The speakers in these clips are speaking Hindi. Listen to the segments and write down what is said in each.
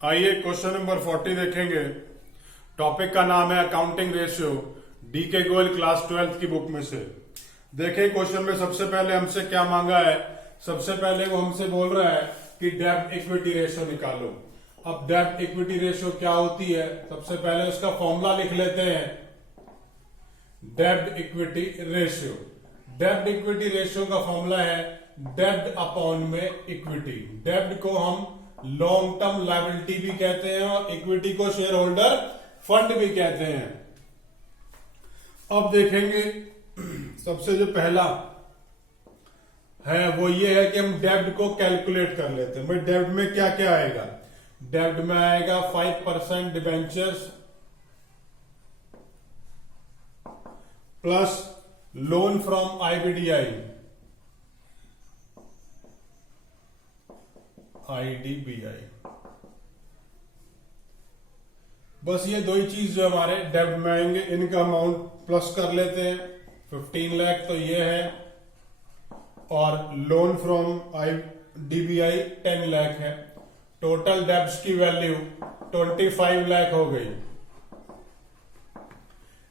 आइए क्वेश्चन नंबर 40 देखेंगे। टॉपिक का नाम है अकाउंटिंग रेशियो, डी के गोयल क्लास 12th की बुक में से। देखिए क्वेश्चन में सबसे पहले हमसे क्या मांगा है। सबसे पहले वो हमसे बोल रहा है कि डेब्ट इक्विटी रेशियो निकालो। अब डेब्ट इक्विटी रेशियो क्या होती है, सबसे पहले उसका फॉर्मूला लिख लेते हैं। डेब्ट इक्विटी रेशियो, डेब्ट इक्विटी रेशियो का फॉर्मूला है डेब्ट अपॉन में इक्विटी। डेब्ट को हम लॉन्ग टर्म लायबिलिटी भी कहते हैं और इक्विटी को शेयर होल्डर फंड भी कहते हैं। अब देखेंगे सबसे जो पहला है वो ये है कि हम डेब्ट को कैलकुलेट कर लेते हैं। भाई डेब्ट में क्या क्या आएगा। डेब्ट में आएगा 5% debentures plus loan from IBDI IDBI. बस ये दो ही चीज जो हमारे डेब्ट में आएंगे, इनका अमाउंट प्लस कर लेते हैं। 15 लाख तो ये है और लोन फ्रॉम आईडीबीआई 10 लाख है। टोटल डेब्ट्स की वैल्यू 25 लाख हो गई।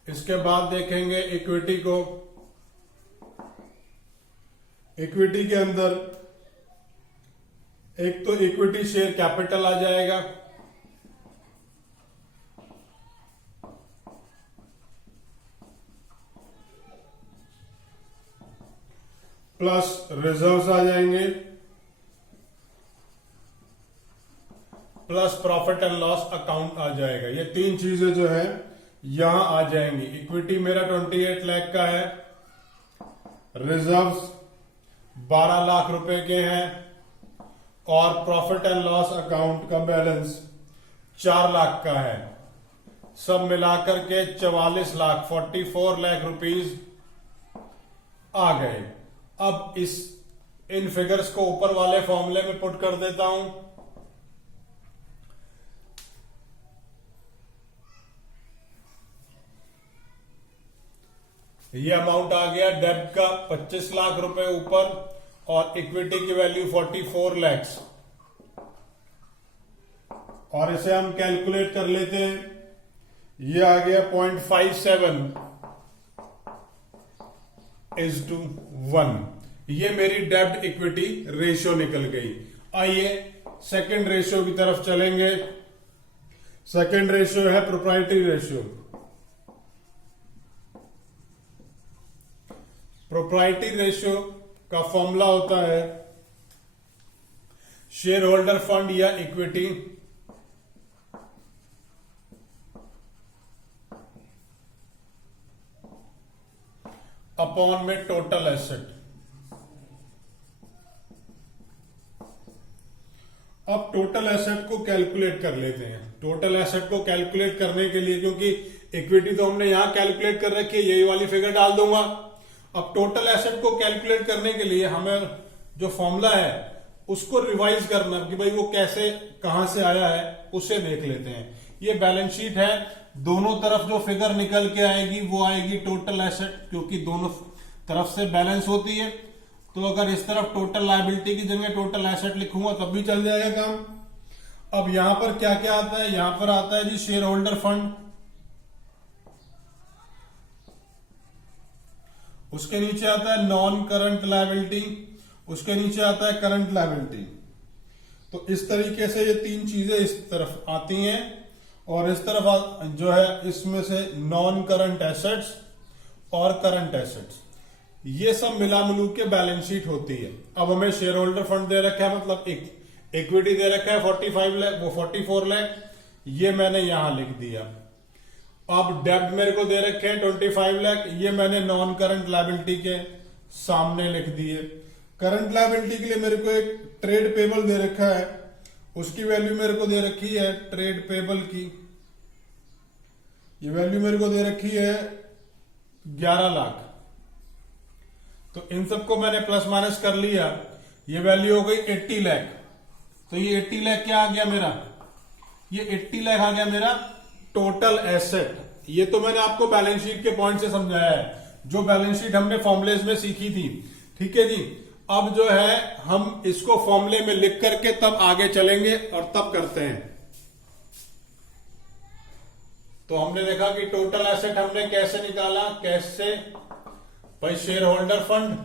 इसके बाद देखेंगे इक्विटी को। इक्विटी के अंदर एक तो इक्विटी शेयर कैपिटल आ जाएगा, प्लस रिजर्व्स आ जाएंगे, plus profit and loss account आ जाएगा। ये तीन चीजें जो है यहां आ जाएंगी। इक्विटी मेरा 28 लाख का है, रिजर्व्स 12 लाख रुपए के हैं और प्रॉफिट एंड लॉस अकाउंट का बैलेंस 4 लाख का है। सब मिलाकर के 44 लाख 44 लाख रुपीस आ गए। अब इन फिगर्स को ऊपर वाले फॉर्मूले में पुट कर देता हूं। ये अमाउंट आ गया डेब्ट का 25 लाख रुपए ऊपर और इक्विटी की वैल्यू 44 लाख। और इसे हम कैलकुलेट कर लेते हैं। ये आ गया 0.57:1। ये मेरी डेब्ट इक्विटी रेशियो निकल गई। आइए सेकंड रेशियो की तरफ चलेंगे। सेकंड रेशियो है प्रोप्राइटरी रेशियो। प्रोप्राइटरी रेशियो का फॉर्मूला होता है शेयर होल्डर फंड या इक्विटी अपॉन में टोटल एसेट। अब टोटल एसेट को कैलकुलेट कर लेते हैं। टोटल एसेट को कैलकुलेट करने के लिए, क्योंकि इक्विटी तो हमने यहां कैलकुलेट कर रखी है, यही वाली फिगर डाल दूंगा। अब टोटल एसेट को कैलकुलेट करने के लिए हमें जो फॉर्मूला है उसको रिवाइज करना कि भाई वो कैसे कहां से आया है, उसे देख लेते हैं। ये बैलेंस शीट है, दोनों तरफ जो फिगर निकल के आएगी वो आएगी टोटल एसेट, क्योंकि दोनों तरफ से बैलेंस होती है। तो अगर इस तरफ टोटल लायबिलिटी की जगह टोटल एसेट लिखूंगा तब भी चल जाएगा काम। अब यहां पर क्या क्या आता है, यहां पर आता है जी शेयर होल्डर फंड, उसके नीचे आता है नॉन करंट लायबिलिटी, उसके नीचे आता है करंट लायबिलिटी। तो इस तरीके से ये तीन चीजें इस तरफ आती हैं और इस तरफ जो है इसमें से नॉन करंट एसेट्स और करंट एसेट्स, ये सब मिला मिलू के बैलेंस शीट होती है। अब हमें शेयर होल्डर फंड दे रखा है, मतलब इक्विटी दे रखा है 45 लाख, वो 44 लाख, ये मैंने यहां लिख दिया। अब डेब्ट मेरे को दे रखे हैं 25 लाख, ये मैंने नॉन करंट लायबिलिटी के सामने लिख दिए। करंट लायबिलिटी के लिए मेरे को एक ट्रेड पेबल दे रखा है, उसकी वैल्यू मेरे को दे रखी है ट्रेड पेबल की, ये वैल्यू मेरे को दे रखी है 11 लाख। तो इन सबको मैंने प्लस माइनस कर लिया, ये वैल्यू हो गई 80 लाख। तो ये 80 लाख क्या आ गया मेरा, ये 80 लाख आ गया मेरा टोटल एसेट। ये तो मैंने आपको बैलेंस शीट के पॉइंट से समझाया है, जो बैलेंस शीट हमने फॉर्मुलेज में सीखी थी। ठीक है जी। अब जो है हम इसको फॉर्मूले में लिख करके तब आगे चलेंगे और तब करते हैं। तो हमने देखा कि टोटल एसेट हमने कैसे निकाला, कैसे भाई, share holder fund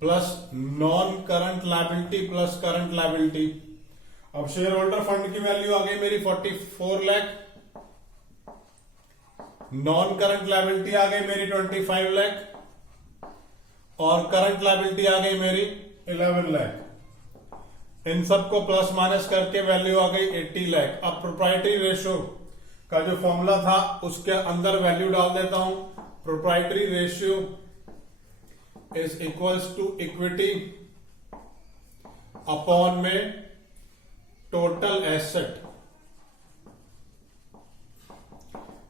plus non current liability plus current liability. अब शेयर होल्डर फंड की वैल्यू आ गई मेरी 44 लाख, नॉन करंट लायबिलिटी आ गई मेरी 25 लाख, और करंट लायबिलिटी आ गई मेरी 11 लाख। इन सबको प्लस माइनस करके वैल्यू आ गई 80 लाख। अब प्रोप्राइटरी रेशियो का जो फॉर्मूला था उसके अंदर वैल्यू डाल देता हूं। Proprietary ratio is equals to equity upon में टोटल एसेट।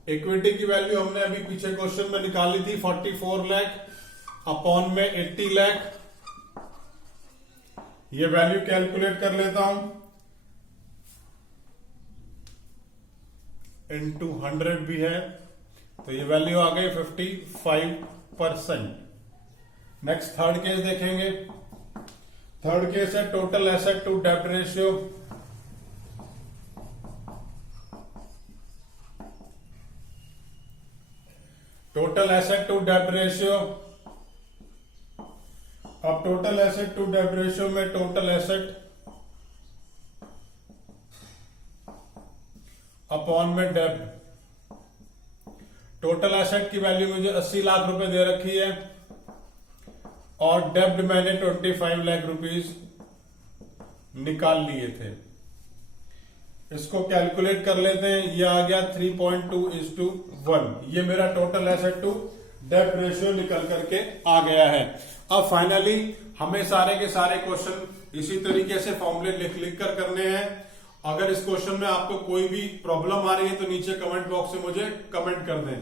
इक्विटी की वैल्यू हमने अभी पीछे क्वेश्चन में निकाली थी 44 लाख अपॉन में 80 लाख। ये वैल्यू कैलकुलेट कर लेता हूं, इनटू 100 भी है, तो ये वैल्यू आ गई 55%। नेक्स्ट थर्ड केस देखेंगे। थर्ड केस है टोटल एसेट टू डेब्ट रेशियो। टोटल एसेट टू डेब्ट रेशियो। अब टोटल एसेट टू डेब्ट रेशियो में टोटल एसेट अपॉन में डेब्ट। टोटल एसेट की वैल्यू मुझे 80 लाख रुपए दे रखी है और डेब्ट मैंने 25 लाख रुपीस निकाल लिए थे। इसको कैलकुलेट कर लेते हैं। ये आ गया 3.2:1। ये मेरा टोटल एसेट टू डेब्ट रेशियो निकल करके आ गया है। अब फाइनली हमें सारे के सारे क्वेश्चन इसी तरीके से फॉर्मूले लिख कर करने हैं। अगर इस क्वेश्चन में आपको कोई भी प्रॉब्लम आ रही है तो नीचे कमेंट बॉक्स में मुझे कमेंट कर दें।